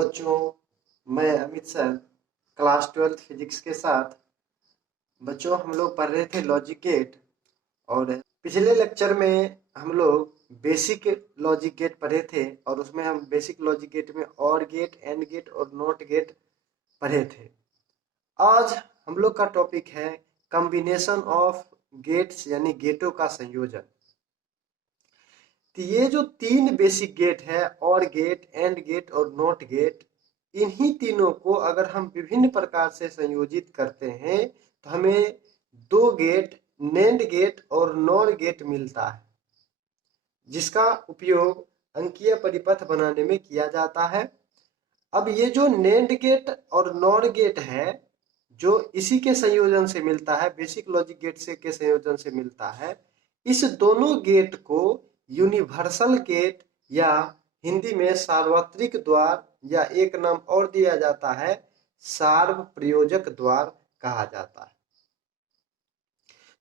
बच्चों, मैं Amit sir class 12th physics के साथ। बच्चों, हम लोग पढ़ रहे थे लॉजिक गेट। और पिछले लेक्चर में हम लोग बेसिक लॉजिक गेट पढ़े थे और उसमें हम बेसिक लॉजिक गेट में और गेट, एंड गेट और नॉट गेट पढ़े थे। आज हम लोग का टॉपिक है कॉम्बिनेशन ऑफ गेट्स, यानी गेटों का संयोजन। तो ये जो तीन बेसिक गेट है, और गेट, एंड गेट और नॉट गेट, इन्हीं तीनों को अगर हम विभिन्न प्रकार से संयोजित करते हैं तो हमें दो गेट, नेंड गेट और नॉर गेट मिलता है, जिसका उपयोग अंकीय परिपथ बनाने में किया जाता है। अब ये जो नेंड गेट और नॉर गेट है, जो इसी के संयोजन से मिलता है, बेसिक लॉजिक गेट से के संयोजन से मिलता है, इस दोनों गेट को यूनिवर्सल गेट या हिंदी में सार्वत्रिक द्वार या एक नाम और दिया जाता है सार्वप्रयोजक द्वार कहा जाता है।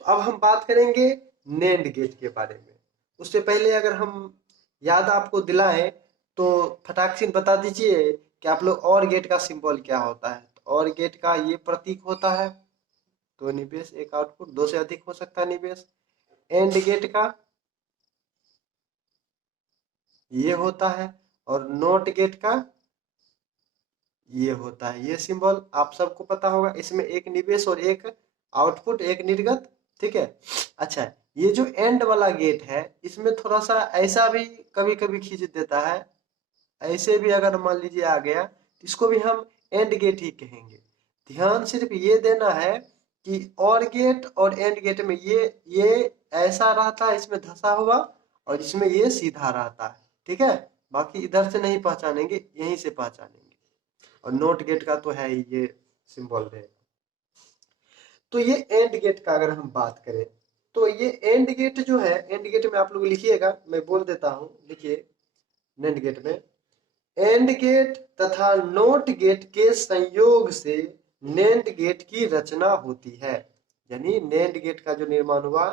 तो अब हम बात करेंगे नेंड गेट के बारे में। उससे पहले अगर हम याद आपको दिलाएं तो फटाक से बता दीजिए कि आप लोग और गेट का सिंबल क्या होता है। तो और गेट का ये प्रतीक होता है, दो निवेश एक आउटपुट, दो से अधिक हो सकता है निवेश। एंड गेट का ये होता है, और नॉट गेट का ये होता है। ये सिंबल आप सबको पता होगा, इसमें एक निवेश और एक आउटपुट, एक निर्गत। ठीक है। अच्छा, ये जो एंड वाला गेट है, इसमें थोड़ा सा ऐसा भी कभी कभी खींच देता है, ऐसे भी अगर मान लीजिए आ गया तो इसको भी हम एंड गेट ही कहेंगे। ध्यान सिर्फ ये देना है कि और गेट और एंड गेट में ये ऐसा रहता है, इसमें धंसा हुआ, और इसमें ये सीधा रहता है। ठीक है, बाकी इधर से नहीं पहचानेंगे, यहीं से पहचानेंगे। और नोट गेट का तो है ही, ये सिंबल है। तो ये एंड गेट का अगर हम बात करें तो ये एंड गेट जो है, एंड गेट में आप लोग लिखिएगा, मैं बोल देता हूं, लिखिए। नेंड गेट में एंड गेट तथा नोट गेट के संयोग से नेंड गेट की रचना होती है। यानी नेंड गेट का जो निर्माण हुआ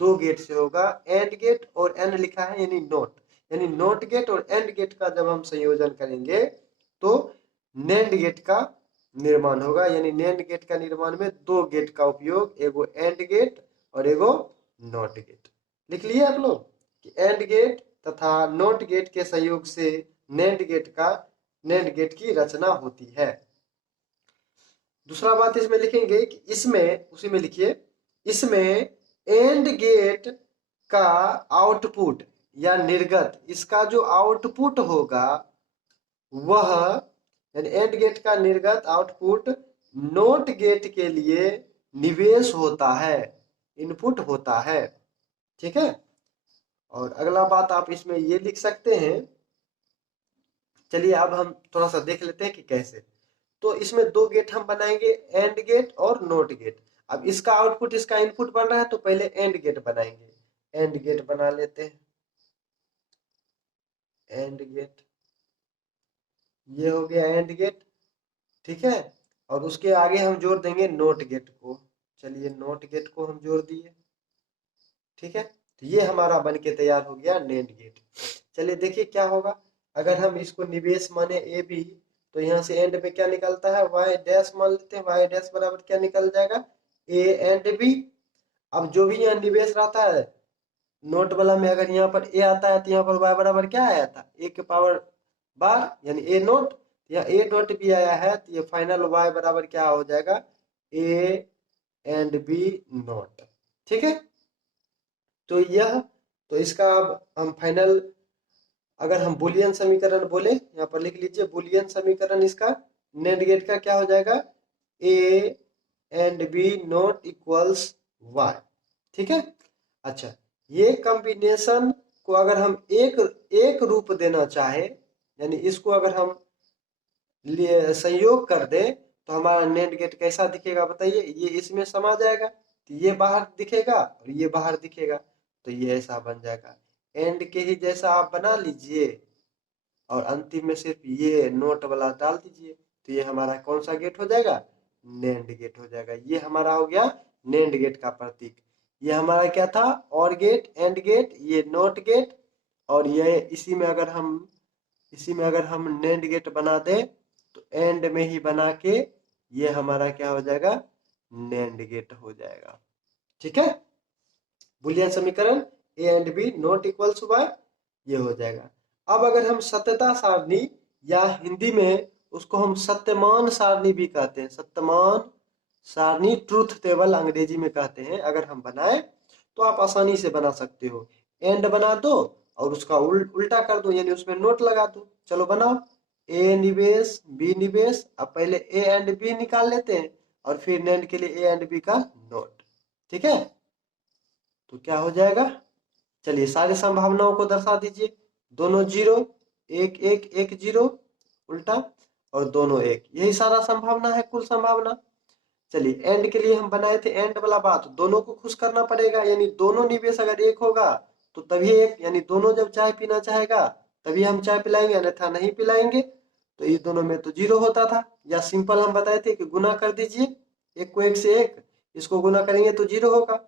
दो गेट से होगा, एंड गेट और एंड लिखा है यानी नोट, यानी नोट गेट और एंड गेट का जब हम संयोजन करेंगे तो नेंड गेट का निर्माण होगा। यानी नेंड गेट का निर्माण में दो गेट का उपयोग, एगो एंड गेट और एगो नॉट गेट। लिख लिए आप लोग कि एंड गेट तथा नॉट गेट के संयोग से नेंड गेट की रचना होती है। दूसरा बात इसमें लिखेंगे कि इसमें, उसी में लिखिए, इसमें एंड गेट का आउटपुट या निर्गत, इसका जो आउटपुट होगा वह, यानी एंड गेट का निर्गत आउटपुट नोट गेट के लिए निवेश होता है, इनपुट होता है। ठीक है। और अगला बात आप इसमें ये लिख सकते हैं, चलिए अब हम थोड़ा सा देख लेते हैं कि कैसे। तो इसमें दो गेट हम बनाएंगे, एंड गेट और नोट गेट। अब इसका आउटपुट इसका इनपुट बन रहा है तो पहले एंड गेट बनाएंगे। एंड गेट बना लेते हैं, एंड गेट, ये हो गया एंड गेट। ठीक है। और उसके आगे हम जोड़ देंगे नोट गेट को। चलिए नोट गेट को हम जोड़ दिए। ठीक है। तो ये हमारा बन के तैयार हो गया नेंड गेट। चलिए देखिए क्या होगा। अगर हम इसको निवेश माने ए बी, तो यहाँ से एंड में क्या निकलता है, वाई डैश मान लेते हैं। वाई डैश बराबर क्या निकल जाएगा, ए एंड बी। अब जो भी यहाँ निवेश रहता है नोट वाला में, अगर यहाँ पर ए आता है तो यहाँ पर वाई बराबर क्या आया था, ए के पावर बार, यानी ए नोट। यहाँ ए नोट भी आया है तो ये फाइनल वाई बराबर क्या हो जाएगा, ए एंड बी नोट। ठीक है। तो यह, तो इसका अब हम फाइनल, अगर हम बुलियन समीकरण बोले, यहाँ पर लिख लीजिए बुलियन समीकरण इसका नेंड गेट का क्या हो जाएगा, A and B not equals Y. ठीक है। अच्छा, ये कॉम्बिनेशन को अगर हम एक रूप देना चाहे, यानी इसको अगर हम संयोग कर दे तो हमारा नेंड गेट कैसा दिखेगा बताइए। ये इसमें समा जाएगा तो ये बाहर दिखेगा और ये बाहर दिखेगा, तो ये ऐसा बन जाएगा। एंड के ही जैसा आप बना लीजिए और अंतिम में सिर्फ ये नोट वाला डाल दीजिए, तो ये हमारा कौन सा गेट हो जाएगा, नेंड गेट हो जाएगा। ये हमारा हो गया नेंड गेट का प्रतीक। ये हमारा क्या था, और गेट, एंड गेट, ये नोट गेट, और ये इसी में अगर हम इसी में अगर हम नेंड गेट बना दें तो एंड में ही बना के ये हमारा क्या हो जाएगा, नेंड गेट हो जाएगा। ठीक है, बुलियन समीकरण A and B not equals by ये हो जाएगा। अब अगर हम सत्यता सारणी या हिंदी में उसको हम सत्यमान सारणी भी कहते हैं, सत्यमान सारणी ट्रूथ टेबल अंग्रेजी में कहते हैं, अगर हम बनाए तो आप आसानी से बना सकते हो। एंड बना दो और उसका उल्टा कर दो, यानी उसमें नोट लगा दो। चलो बनाओ, ए निवेश बी निवेश। अब पहले ए एंड बी निकाल लेते हैं और फिर नेंड के लिए ए एंड बी का नोट। ठीक है, तो क्या हो जाएगा, चलिए सारी संभावनाओं को दर्शा दीजिए। दोनों जीरो, एक एक एक जीरो उल्टा और दोनों एक, यही सारा संभावना है, कुल संभावना। चलिए एंड के लिए हम बनाए थे एंड वाला बात, दोनों को खुश करना पड़ेगा, यानी दोनों निवेश अगर एक होगा तो तभी एक, यानी दोनों जब चाय पीना चाहेगा तभी हम चाय पिलाएंगे, अन्यथा नहीं पिलाएंगे। तो इस दोनों में तो जीरो होता था, या सिंपल हम बताए थे कि गुना कर दीजिए, एक को एक से एक, इसको गुना करेंगे तो जीरो होगा।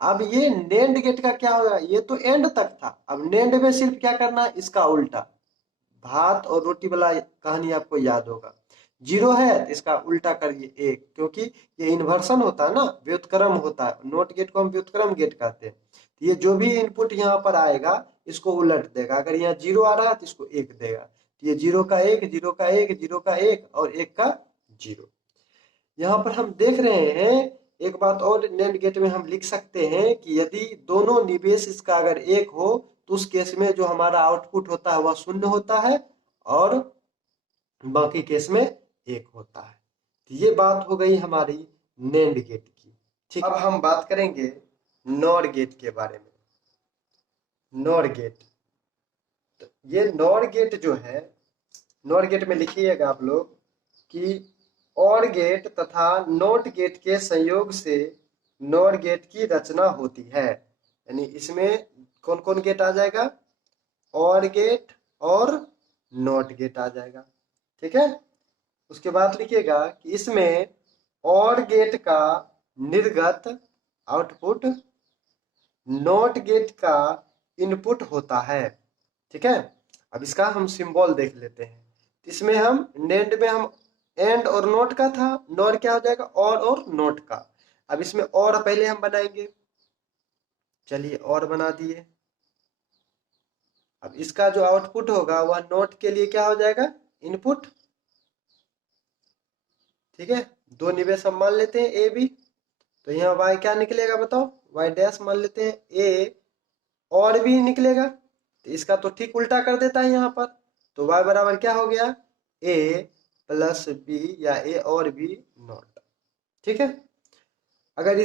अब ये नेंड गेट का क्या होगा, ये तो एंड तक था, अब नेंड में सिर्फ क्या करना है, इसका उल्टा। भात और रोटी वाला कहानी आपको याद होगा, जीरो है तो इसका उल्टा करिए एक, क्योंकि ये इन्वर्सन होता है ना, व्युत्क्रम होता है। नोट गेट को हम व्युत्क्रम गेट कहते हैं। तो ये जो भी इनपुट यहाँ पर आएगा इसको उलट देगा, अगर यहाँ जीरो आ रहा है तो इसको एक देगा। तो ये जीरो का एक, जीरो का एक, जीरो का एक और एक का जीरो। यहाँ पर हम देख रहे हैं एक बात और, नेंड गेट में हम लिख सकते हैं कि यदि दोनों निवेश इसका अगर एक हो तो उस केस में जो हमारा आउटपुट होता है वह शून्य होता है और बाकी केस में एक होता है। तो ये बात हो गई हमारी नेंड गेट की। ठीक, अब हम बात करेंगे नॉर गेट के बारे में। नॉर गेट, तो ये नॉर गेट जो है, नॉर गेट में लिखिएगा आप लोग कि और गेट तथा नॉट गेट के संयोग से नॉर गेट की रचना होती है। यानी इसमें कौन कौन गेट आ जाएगा, और गेट और नॉट गेट आ जाएगा। ठीक है, उसके बाद लिखिएगा कि इसमें और गेट का निर्गत आउटपुट नॉट गेट का इनपुट होता है। ठीक है, अब इसका हम सिंबल देख लेते हैं। इसमें हम नेंड में हम एंड और नोट का था, नॉर क्या हो जाएगा, और नोट का। अब इसमें और पहले हम बनाएंगे, चलिए और बना दिए। अब इसका जो आउटपुट होगा वह नोट के लिए क्या हो जाएगा, इनपुट। ठीक है, दो निवेश हम मान लेते हैं ए बी, तो यहाँ y क्या निकलेगा बताओ, y डैश मान लेते हैं, ए और भी निकलेगा, तो इसका तो ठीक उल्टा कर देता है यहाँ पर। तो y बराबर क्या हो गया, a प्लस बी या a और बी नॉट। ठीक है, अगर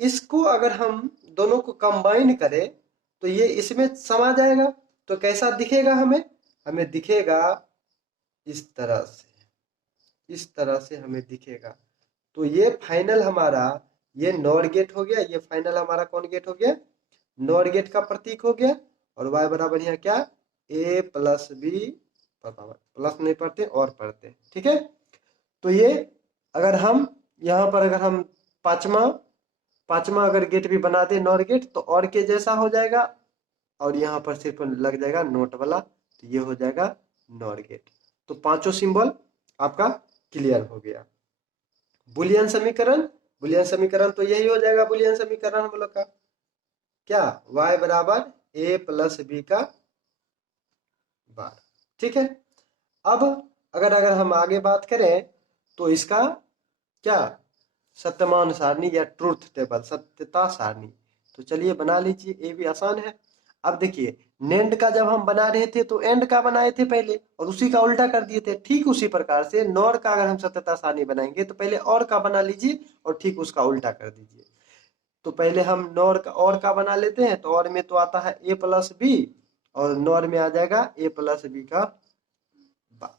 इसको अगर हम दोनों को कंबाइन करें तो ये इसमें समा जाएगा। तो कैसा दिखेगा हमें, हमें दिखेगा इस तरह से, इस तरह से हमें दिखेगा। तो ये फाइनल हमारा ये नॉर गेट हो गया, ये फाइनल हमारा कौन गेट हो गया, नॉर गेट का प्रतीक हो गया। और y बराबर यहाँ क्या, a प्लस बी, प्लस नहीं पढ़ते और पढ़ते। ठीक है, तो ये अगर हम यहाँ पर अगर हम पांचवा अगर गेट भी बना दे नॉर गेट, तो और के जैसा हो जाएगा, और यहाँ पर सिर्फ लग जाएगा नोट वाला, तो ये हो जाएगा नॉर गेट। तो पांचों सिंबल आपका क्लियर हो गया। बुलियन समीकरण, बुलियन समीकरण तो यही हो जाएगा, बुलियन समीकरण हम लोग का क्या, y बराबर a प्लस बी का बार। ठीक है, अब अगर हम आगे बात करें तो इसका क्या, सत्यमान सारणी या ट्रूथ टेबल, सत्यता सारणी। तो चलिए बना लीजिए, ये भी आसान है। अब देखिए नेंड का जब हम बना रहे थे तो एंड का बनाए थे पहले और उसी का उल्टा कर दिए थे। ठीक उसी प्रकार से नॉर का अगर हम सत्यता सारणी बनाएंगे तो पहले और का बना लीजिए और ठीक उसका उल्टा कर दीजिए। तो पहले हम नॉर का और का बना लेते हैं, तो और में तो आता है a प्लस बी और नॉर में आ जाएगा a प्लस बी का बार।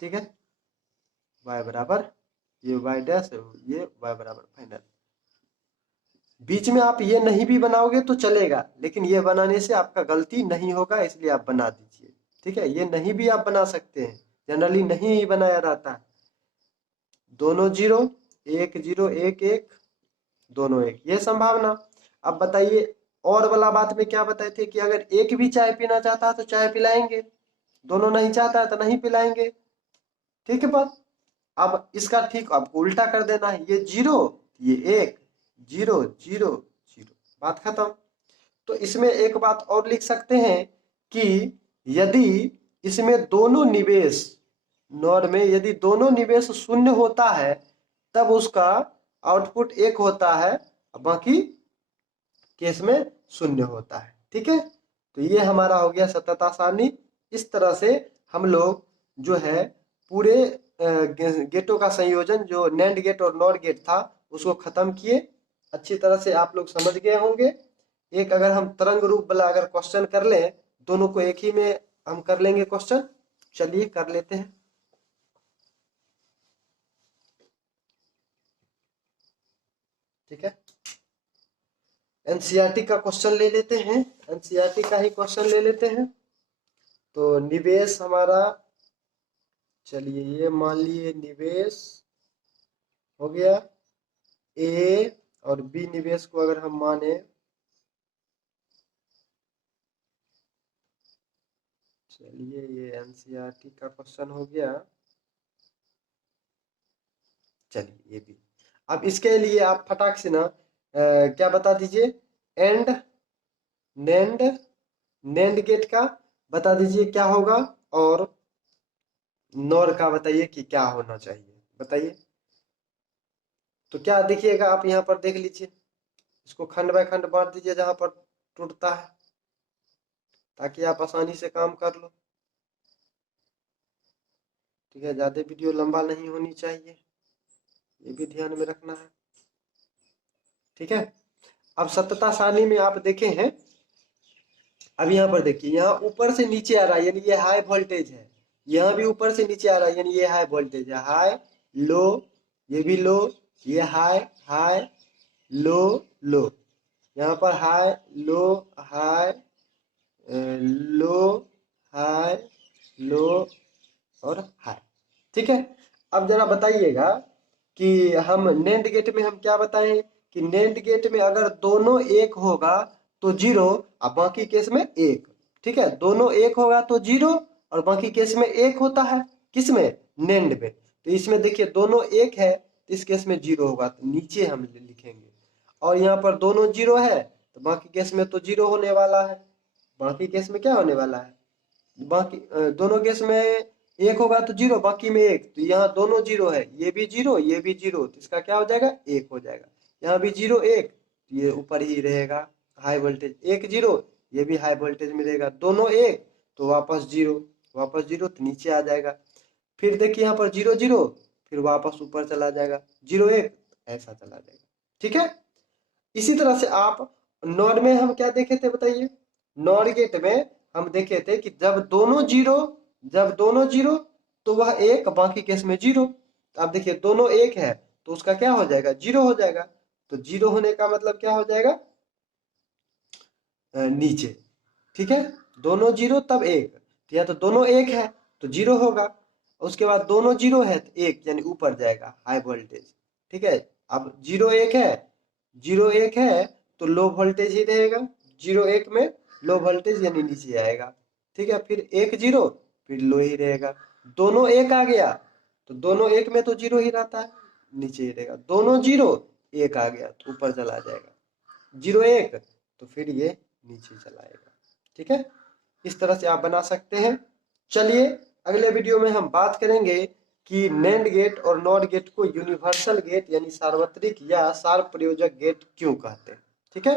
ठीक है, y बराबर ये y डैश, ये y बराबर फाइनल। बीच में आप ये नहीं भी बनाओगे तो चलेगा, लेकिन ये बनाने से आपका गलती नहीं होगा, इसलिए आप बना दीजिए। ठीक है, ये नहीं भी आप बना सकते हैं, जनरली नहीं ही बनाया रहता है। दोनों जीरो, एक जीरो एक एक, दोनों एक, ये संभावना। अब बताइए और वाला बात में क्या बताए थे कि अगर एक भी चाय पीना चाहता है तो चाय पिलाएंगे, दोनों नहीं चाहता है तो नहीं पिलाएंगे। ठीक है बात। अब इसका ठीक आपको उल्टा कर देना है, ये 0 ये 1, 0 0 0, बात खत्म। तो इसमें एक बात और लिख सकते हैं कि यदि इसमें दोनों निवेश, नॉर में यदि दोनों निवेश शून्य होता है तब उसका आउटपुट 1 होता है, बाकी केस में शून्य होता है। ठीक है, तो ये हमारा हो गया सततता सारणी। इस तरह से हम लोग जो है पूरे गेटों का संयोजन जो नैंड गेट और नॉर गेट था उसको खत्म किए। अच्छी तरह से आप लोग समझ गए होंगे। एक अगर हम तरंग रूप वाला अगर क्वेश्चन कर लें, दोनों को एक ही में हम कर लेंगे क्वेश्चन। चलिए कर लेते हैं। ठीक है, एनसीईआरटी का क्वेश्चन ले लेते हैं, एनसीईआरटी का ही क्वेश्चन ले लेते हैं। तो निवेश हमारा, चलिए ये मान लिए निवेश हो गया ए और बी निवेश को अगर हम माने, चलिए ये एनसीईआरटी का क्वेश्चन हो गया। चलिए ये भी, अब इसके लिए आप फटाक से ना क्या बता दीजिए, एंड नैंड नैंड गेट का बता दीजिए क्या होगा, और नॉर का बताइए कि क्या होना चाहिए, बताइए। तो क्या देखिएगा आप यहाँ पर देख लीजिए, इसको खंड बाय खंड बांट दीजिए जहां पर टूटता है, ताकि आप आसानी से काम कर लो। ठीक है, ज्यादा वीडियो लंबा नहीं होनी चाहिए, ये भी ध्यान में रखना है। ठीक है, अब सततता सारणी में आप देखे हैं, अब यहाँ पर देखिए, यहाँ ऊपर से नीचे आ रहा है यानी ये हाई वोल्टेज है, यहाँ भी ऊपर से नीचे आ रहा है यानी ये हाई वोल्टेज है, हाई लो, ये भी लो, ये हाई हाई लो लो, यहाँ पर high low high low high low और हाई। ठीक है, अब जरा बताइएगा कि हम नैंड गेट में हम क्या बताएं कि नैंड गेट में अगर दोनों एक होगा तो 0 और बाकी केस में 1। ठीक है, दोनों एक होगा तो 0 और बाकी केस में 1 होता है, किसमें, नैंड में। तो इसमें देखिए दोनों 1 है तो इस केस में 0 होगा, तो नीचे हम लिखेंगे। और यहाँ पर दोनों 0 है तो बाकी केस में तो 0 होने वाला है, बाकी केस में क्या होने वाला है, बाकी दोनों केस में 1 होगा तो 0, बाकी में 1, तो यहाँ दोनों 0 है, ये भी 0 ये भी 0, तो इसका क्या हो जाएगा, 1 हो जाएगा। यहाँ भी 0 1, तो ये ऊपर ही रहेगा हाई वोल्टेज, 1 0, ये भी हाई वोल्टेज में रहेगा, दोनों 1 तो वापस 0, वापस 0 तो नीचे आ जाएगा। फिर देखिए यहाँ पर 0 0, फिर वापस ऊपर चला जाएगा, 0 1 ऐसा चला जाएगा। ठीक है, इसी तरह से आप नॉर में हम क्या देखे थे बताइए, नॉर गेट में हम देखे थे कि जब दोनों जीरो तो वह 1, बाकी केस में 0। तो आप देखिए दोनों 1 है तो उसका क्या हो जाएगा, 0 हो जाएगा। तो 0 होने का मतलब क्या हो जाएगा, नीचे। ठीक है, दोनों 0 तब 1, तो या तो दोनों 1 है तो 0 होगा, उसके बाद दोनों 0 है तो 1 यानी ऊपर जाएगा हाई वोल्टेज। ठीक है, अब 0 1 है, 0 1 है तो लो वोल्टेज ही रहेगा, 0 1 में लो वोल्टेज यानी नीचे आएगा। ठीक है, फिर 1 0 फिर लो ही रहेगा, दोनों 1 आ गया तो दोनों 1 में तो 0 ही रहता है, नीचे ही रहेगा, दोनों 0 1 आ गया तो ऊपर चला जाएगा, 0 1 तो फिर ये नीचे चला आएगा। ठीक है, इस तरह से आप बना सकते हैं। चलिए अगले वीडियो में हम बात करेंगे कि नैंड गेट और नॉर गेट को यूनिवर्सल गेट यानी सार्वत्रिक या सार्वप्रयोजक गेट क्यों कहते हैं। ठीक है।